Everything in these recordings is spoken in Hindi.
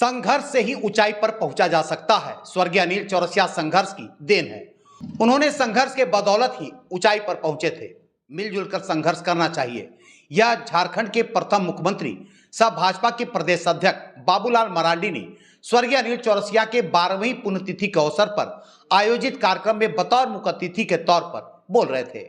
संघर्ष से ही ऊंचाई पर पहुंचा जा सकता है। स्वर्गीय अनिल चौरसिया संघर्ष की देन है। उन्होंने संघर्ष के बदौलत ही ऊंचाई पर पहुंचे थे। मिलजुल कर संघर्ष करना चाहिए। यह झारखंड के प्रथम मुख्यमंत्री सह भाजपा के प्रदेश अध्यक्ष बाबूलाल मरांडी ने स्वर्गीय अनिल चौरसिया के 12वीं पुण्यतिथि के अवसर पर आयोजित कार्यक्रम में बतौर मुख्य अतिथि के तौर पर बोल रहे थे।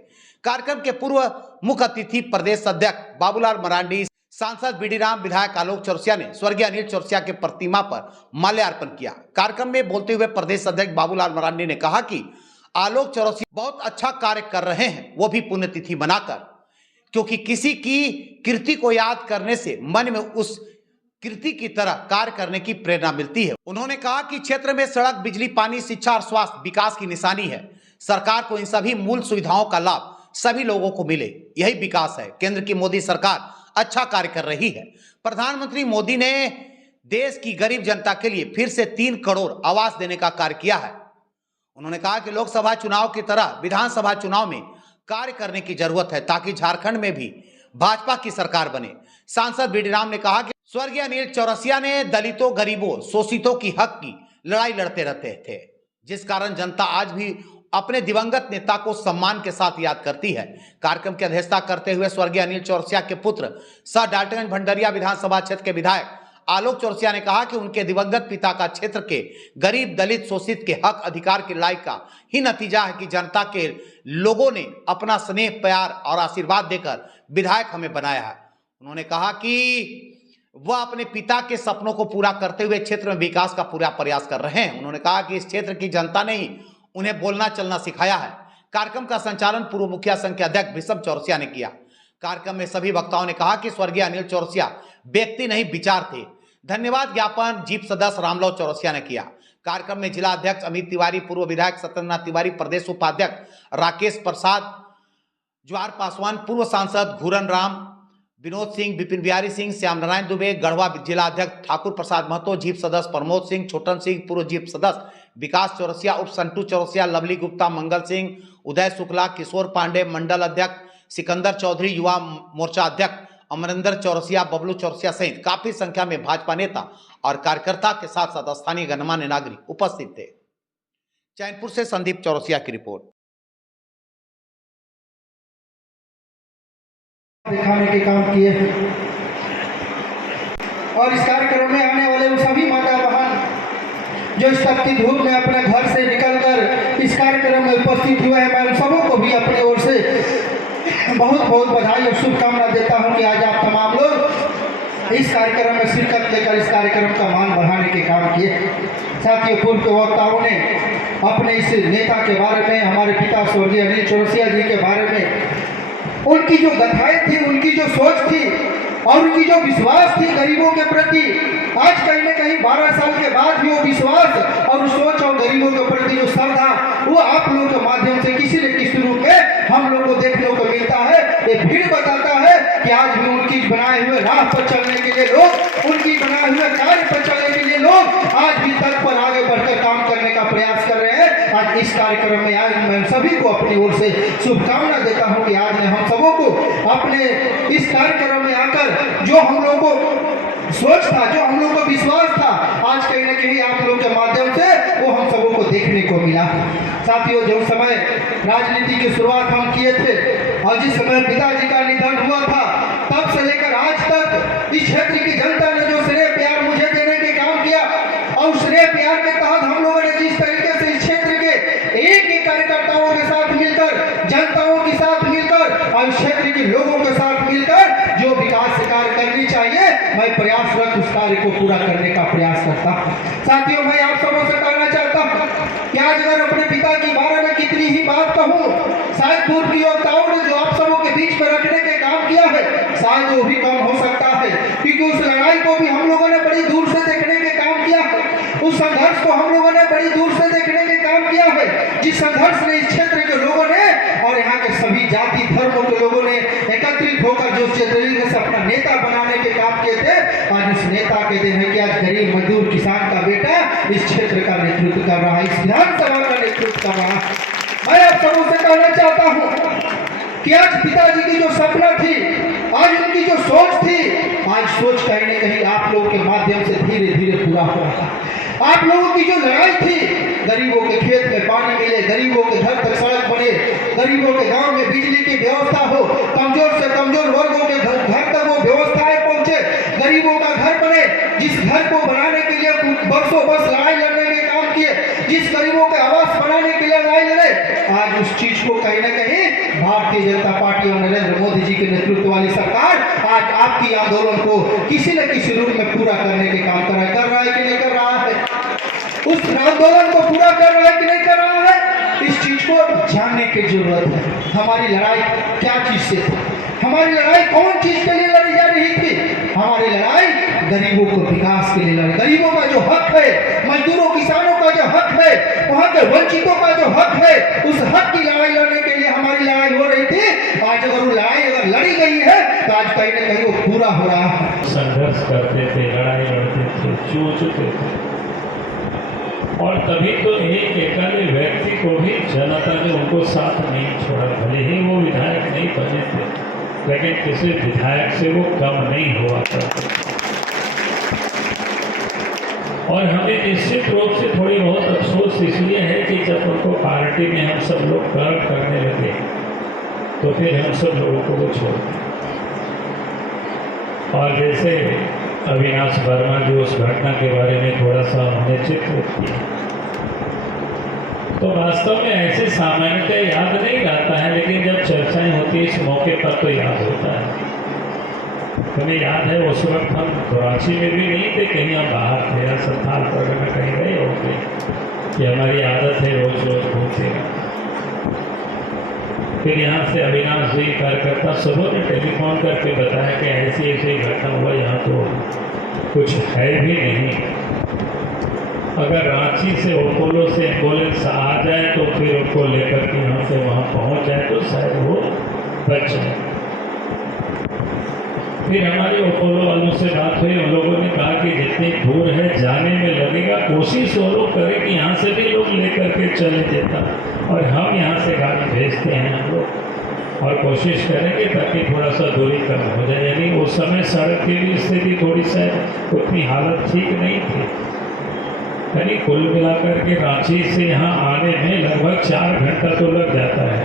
कार्यक्रम के पूर्व मुख्य अतिथि प्रदेश अध्यक्ष बाबूलाल मरांडी, सांसद बीडी राम, विधायक आलोक चौरसिया ने स्वर्गीय अनिल चौरसिया के प्रतिमा पर माल्यार्पण किया। कार्यक्रम में बोलते हुए प्रदेश अध्यक्ष बाबूलाल मरांडी ने कहा कि आलोक चौरसिया बहुत अच्छा कार्य कर रहे हैं, वो भी पुण्यतिथि बनाकर, क्योंकि किसी की कृति को याद करने से मन में उस कृति की तरह कार्य करने की प्रेरणा मिलती है। उन्होंने कहा कि क्षेत्र में सड़क, बिजली, पानी, शिक्षा और स्वास्थ्य विकास की निशानी है। सरकार को इन सभी मूल सुविधाओं का लाभ सभी लोगों को मिले, यही विकास है। केंद्र की मोदी सरकार अच्छा कार्य कर रही है। प्रधानमंत्री मोदी ने देश की गरीब जनता के लिए फिर से 3 करोड़ आवास देने का कार्य किया है। उन्होंने कहा कि लोकसभा चुनाव की तरह विधानसभा चुनाव में कार्य करने की जरूरत है ताकि झारखंड में भी भाजपा की सरकार बने। सांसद बीडी राम ने कहा कि स्वर्गीय अनिल चौरसिया ने दलितों, गरीबों, शोषितों की हक की लड़ाई लड़ते रहते थे, जिस कारण जनता आज भी अपने दिवंगत नेता को सम्मान के साथ याद करती है। कार्यक्रम की अध्यक्षता करते हुए स्वर्गीय अनिल चौरसिया के पुत्र सह डाल्टनगंज भंडरिया विधानसभा क्षेत्र के विधायक आलोक चौरसिया ने कहा कि उनके दिवंगत पिता का क्षेत्र के गरीब, दलित, शोषित के हक अधिकार की लड़ाई का ही नतीजा है कि जनता के लोगों ने अपना स्नेह, प्यार और आशीर्वाद देकर विधायक हमें बनाया है। उन्होंने कहा कि वह अपने पिता के सपनों को पूरा करते हुए क्षेत्र में विकास का पूरा प्रयास कर रहे हैं। उन्होंने कहा कि इस क्षेत्र की जनता ने ही उन्हें बोलना चलना सिखाया है। कार्यक्रम का संचालन पूर्व मुखिया संघ के अध्यक्ष विषम चौरसिया ने किया। कार्यक्रम में सभी वक्ताओं ने कहा कि स्वर्गीय अनिल चौरसिया व्यक्ति नहीं विचार थे। धन्यवाद ज्ञापन जीप सदस्य रामलाल चौरसिया ने किया। कार्यक्रम में जिला अध्यक्ष अमित तिवारी, पूर्व विधायक सत्येंद्रनाथ तिवारी, प्रदेश उपाध्यक्ष राकेश प्रसाद, जवाहर पासवान, पूर्व सांसद घूरन राम, विनोद सिंह, विपिन बिहारी सिंह, श्याम नारायण दुबे, गढ़वा जिला अध्यक्ष ठाकुर प्रसाद महतो, जीप सदस्य प्रमोद सिंह, छोटन सिंह, पूर्व जीप सदस्य विकास चौरसिया, उप संटू चौरसिया, लवली गुप्ता, मंगल सिंह, उदय शुक्ला, किशोर पांडे, मंडल अध्यक्ष सिकंदर चौधरी, युवा मोर्चा अध्यक्ष अमरिंदर चौरसिया, बबलू चौरसिया सहित काफी संख्या में भाजपा नेता और कार्यकर्ता के साथ साथ स्थानीय गणमान्य नागरिक उपस्थित थे। चैनपुर से संदीप चौरसिया की रिपोर्ट। दिखाने के काम किए हैं और इस कार्यक्रम में आने वाले सभी माता बहन जो इस तपती धूप में अपने घर से निकलकर इस कार्यक्रम में उपस्थित हुए हैं, मैं उन सबों को भी अपनी ओर से बहुत बहुत बधाई और शुभकामना देता हूं कि आज आप तमाम लोग इस कार्यक्रम में शिरकत लेकर इस कार्यक्रम का मान बढ़ाने के काम किए। साथियों, पूर्व के वक्ताओं ने अपने इस नेता के बारे में, हमारे पिता स्वर्गीय अनिल चौरसिया जी के बारे में, उनकी जो गाथाएं थी, उनकी जो सोच थी और उनकी जो विश्वास थी गरीबों के प्रति, आज कहीं न कहीं 12 साल के बाद भी वो विश्वास और सोच और गरीबों के प्रति जो श्रद्धा वो आप लोगों के माध्यम से किसी न किसी रूप में हम लोग को देखने को मिलता है। ये भीड़ बताता है कि आज भी उनकी बनाए हुए राह पर चलने के लिए लोग, उनकी बनाए हुए कार्य पर चलने के लिए लोग आज भी तक पर आगे बढ़कर काम करने का प्रयास कर रहे हैं। आज इस कार्यक्रम में आज मैं सभी को अपनी ओर से शुभकामना देता हूँ कि आज ने हम सबों को अपने इस कार्यक्रम में आकर जो हम लोग को सोच था, जो हम लोग को विश्वास था, आज कहीं ना कहीं आप लोग के माध्यम से वो हम सबों को देखने को मिला। साथियों, जो समय राजनीति की शुरुआत हम किए थे और जिस समय पिताजी का निधन हुआ था, तब से लेकर आज तक इस क्षेत्र की जनता ने जो स्नेह प्यार मुझे देने के काम किया और स्नेह प्यार के तहत हम लोगों ने जिस तरीके से इस क्षेत्र के एक कार्यकर्ताओं के साथ मिलकर, जनताओं के साथ मिलकर और क्षेत्र के लोगों के साथ मिलकर जो विकास कार्य करनी चाहिए, मैं प्रयासरत उस कार्य को पूरा करने का प्रयास करता हूं। साथियों, मैं आप सबों से कहना चाहता हूं कि आज अगर अपने पिता के बारे में कितनी ही बात कहूं, शायद पूर्व की वक्ताओं ने जो आप सबों के बीच में रखने के काम किया है, शायद वो भी कम हो सकता है, क्योंकि उस लड़ाई को भी हम लोगों ने बड़ी दूर से देखने के काम किया है, उस संघर्ष को हम लोगों ने बड़ी दूर से देखने के काम किया है, जिस संघर्ष ने इस क्षेत्र के लोगों ने और यहाँ के सभी जाति धर्मों के लोगों ने एकत्रित होकर जो तरीके से अपना नेता बनाने के काम किए थे, आज उस नेता के दिन है कि आज गरीब मजदूर किसान का बेटा इस क्षेत्र का नेतृत्व कर रहा है, इस विधानसभा का नेतृत्व कर रहा है। मैं आप सबों से कहना चाहता हूं कि आज पिताजी की जो सपना थी, आज उनकी जो सोच थी, आज सोच कहीं न कहीं आप लोगों के माध्यम से धीरे धीरे पूरा हो रहा है। आप लोगों की जो लड़ाई थी, गरीबों के खेत में पानी मिले, गरीबों के घर तक सड़क बने, गरीबों के गांव में बिजली की व्यवस्था हो, कमजोर से कमजोर वर्गों के घर तक वो व्यवस्थाएं पहुंचे, गरीबों का घर बने, जिस घर को बनाने के लिए बरसों बरस लड़ाई लड़ने के काम किए, जिस गरीबों के आवास बनाने के लिए लड़ाई लड़े, आज उस चीज को कहीं न कहीं भारतीय जनता पार्टी और नरेंद्र मोदी जी के नेतृत्व वाली सरकार आज आपकी आंदोलन को किसी न किसी रूप में पूरा करने के काम कर रहा है कि नहीं कर रहा है? उस आंदोलन को पूरा कर रहा है कि नहीं कर रहा है? इस चीज को जानने की जरूरत है। हमारी लड़ाई क्या चीज से थी? हमारी लड़ाई कौन चीज के लिए लड़ी जा रही थी? हमारी लड़ाई गरीबों को विकास के लिए लड़ी। गरीबों का जो हक है, मजदूरों किसानों का जो हक है, वहां के वंचितों का जो हक है, उस हक की लड़ाई लड़ने के लिए हमारी लड़ाई हो रही थी। आज अगर वो लड़ाई अगर लड़ी गई है तो आज कहीं न कहीं वो पूरा हो रहा है। संघर्ष करते थे, लड़ाई लड़ते थे, चूचते थे, और तभी तो एक अकेले व्यक्ति को भी जनता ने उनको साथ नहीं छोड़ा। भले ही वो विधायक नहीं बने थे, लेकिन किसी विधायक से वो कम नहीं हुआ करते। और हमें निश्चित रूप से थोड़ी बहुत अफसोस इसलिए है कि जब उनको पार्टी में हम सब लोग कर्म करने लगे तो फिर हम सब लोगों को वो छोड़ दिया। और जैसे अविनाश वर्मा जी उस घटना के बारे में थोड़ा सा हमने चित्रित किया, तो वास्तव में ऐसे सामान्यतः याद नहीं रहता है, लेकिन जब चर्चाएं होती है इस मौके पर तो याद होता है। हमें याद है उस वक्त हम कराची में भी नहीं थे, कहीं हम बाहर थे या संथाल पर में कहीं गए होते, कि हमारी आदत है रोज रोज घूमते। फिर यहाँ से अविनाश जी कार्यकर्ता सबों ने टेलीफोन करके बताया कि ऐसी ऐसी घटना हुआ, यहाँ तो कुछ है भी नहीं। अगर रांची से अपोलो से एम्बुलेंस आ जाए तो फिर उनको लेकर के यहाँ से वहाँ पहुँच जाए तो शायद वो बच जाए। फिर हमारे अपोलो वालों से बात हुई, उन लोगों ने कहा कि जितनी दूर है जाने में लगेगा, कोशिश वो लोग करें कि यहाँ से भी लोग लेकर के चले देता, और हम यहाँ से गाड़ी भेजते हैं हम लोग, और कोशिश करेंगे ताकि थोड़ा सा दूरी कम हो जाए। यानी उस समय सड़क की भी स्थिति थोड़ी शायद उतनी हालत ठीक नहीं थी। यानी कुल मिलाकर के रांची से यहाँ आने में लगभग 4 घंटा तो लग जाता है,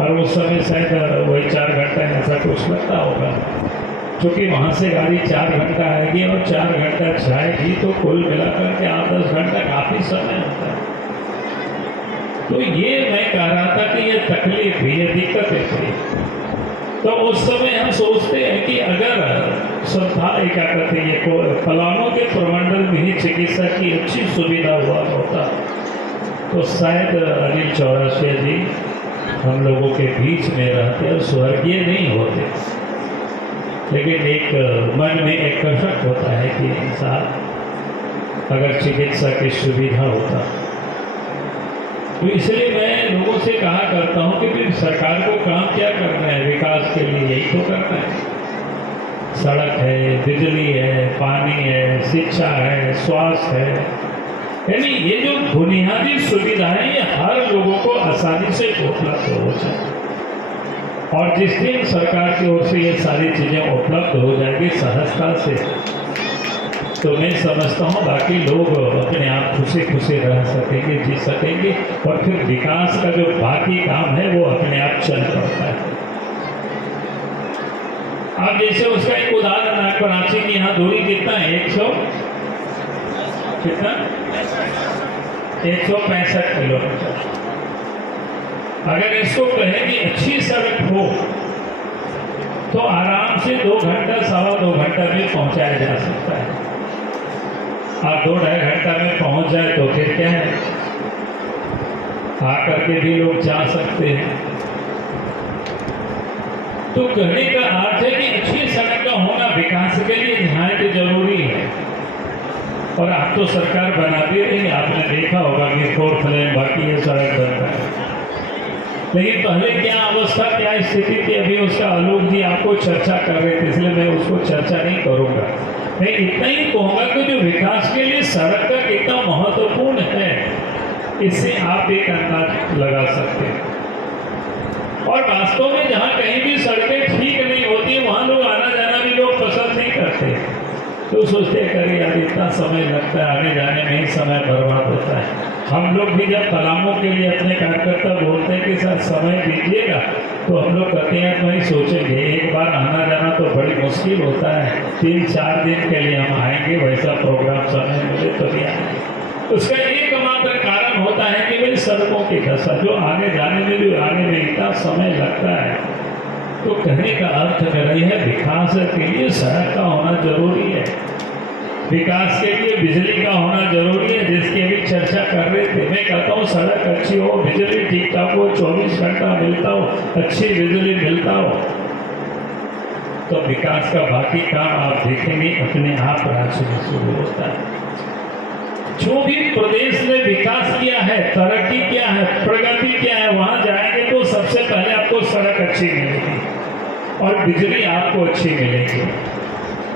और उस समय शायद वही 4 घंटा ऐसा कुछ लगता होगा, क्योंकि वहाँ से गाड़ी 4 घंटा आएगी और 4 घंटा जाएगी, तो कुल मिलाकर के 8-10 घंटा काफ़ी समय होता है। तो ये मैं कह रहा था कि ये तकलीफ भी, ये दिक्कतें थी। तो उस समय हम सोचते हैं कि अगर संस्थान क्या कहते हैं ये पलामू के प्रमंडल में ही चिकित्सा की अच्छी सुविधा हुआ होता तो शायद अनिल चौरसिया जी हम लोगों के बीच में रहते और स्वर्गीय नहीं होते। लेकिन एक मन में एक कसक होता है कि इंसान अगर चिकित्सा की सुविधा होता, तो इसलिए मैं लोगों से कहा करता हूं कि फिर सरकार को काम क्या करना है विकास के लिए, यही तो करना है। सड़क है, बिजली है, पानी है, शिक्षा है, स्वास्थ्य है, यानी ये जो बुनियादी सुविधाएं ये हर लोगों को आसानी से उपलब्ध हो जाए। और जिस दिन सरकार की ओर से ये सारी चीज़ें उपलब्ध हो जाएगी सहजता से, तो मैं समझता हूँ बाकी लोग अपने आप खुशी खुशी रह सकेंगे, जी सकेंगे, और फिर विकास का जो बाकी काम है वो अपने आप चल पड़ता है। अब जैसे उसका एक उदाहरण है, कराची की यहाँ दूरी कितना है? 165 किलोमीटर। अगर इसको कहें कि अच्छी सड़क हो तो आराम से 2 घंटा 2.25 घंटा में पहुंचाया जा सकता है। आप 2-2.5 घंटा में पहुंच जाए तो फिर क्या है, आकर के भी लोग जा सकते हैं। तो कहने का अर्थ है कि अच्छी सड़क का होना विकास के लिए निहायत जरूरी है। और आप तो सरकार बनाती रही, आपने देखा होगा कि 4 लेन बाकी ये सड़क बन रहा है। लेकिन पहले क्या अवस्था क्या स्थिति थी, अभी उसका आलोक जी आपको चर्चा कर रहे थे, इसलिए मैं उसको चर्चा नहीं करूँगा। मैं इतना ही कहूँगा कि जो विकास के लिए सड़क का कितना महत्वपूर्ण है, इससे आप एक अंदाज लगा सकते हैं। और वास्तव में जहाँ कहीं भी सड़कें ठीक नहीं होती वहाँ लोग आना जाना भी लोग पसंद नहीं तो सोचते करिए यार इतना समय लगता है, आने जाने में ही समय बर्बाद होता है। हम लोग भी जब कलामों के लिए अपने कार्यकर्ता बोलते हैं कि सर समय दीजिएगा, तो हम लोग कहते हैं तो वही सोचेंगे एक बार आना जाना तो बड़ी मुश्किल होता है, 3-4 दिन के लिए हम आएंगे, वैसा प्रोग्राम समय मिले तो भी आएंगे। उसका एकमात्र कारण होता है कि भाई सड़कों की दशा, जो आने जाने में जो आने में इतना समय लगता है, तो कहने का अर्थ मेरा यह है विकास के लिए सड़क का होना जरूरी है, विकास के लिए बिजली का होना जरूरी है, जिसकी अभी चर्चा कर रहे थे। मैं कहता हूँ सड़क अच्छी हो, बिजली ठीक ठाक हो, 24 घंटा मिलता हो, अच्छी बिजली मिलता हो, तो विकास का बाकी काम आप देखेंगे अपने आप राज्य में शुरू होता है। जो भी प्रदेश ने विकास किया है, तरक्की किया है, प्रगति किया है, वहां जाएंगे तो सबसे पहले आपको सड़क अच्छी मिलेगी और बिजली आपको अच्छी मिलेगी।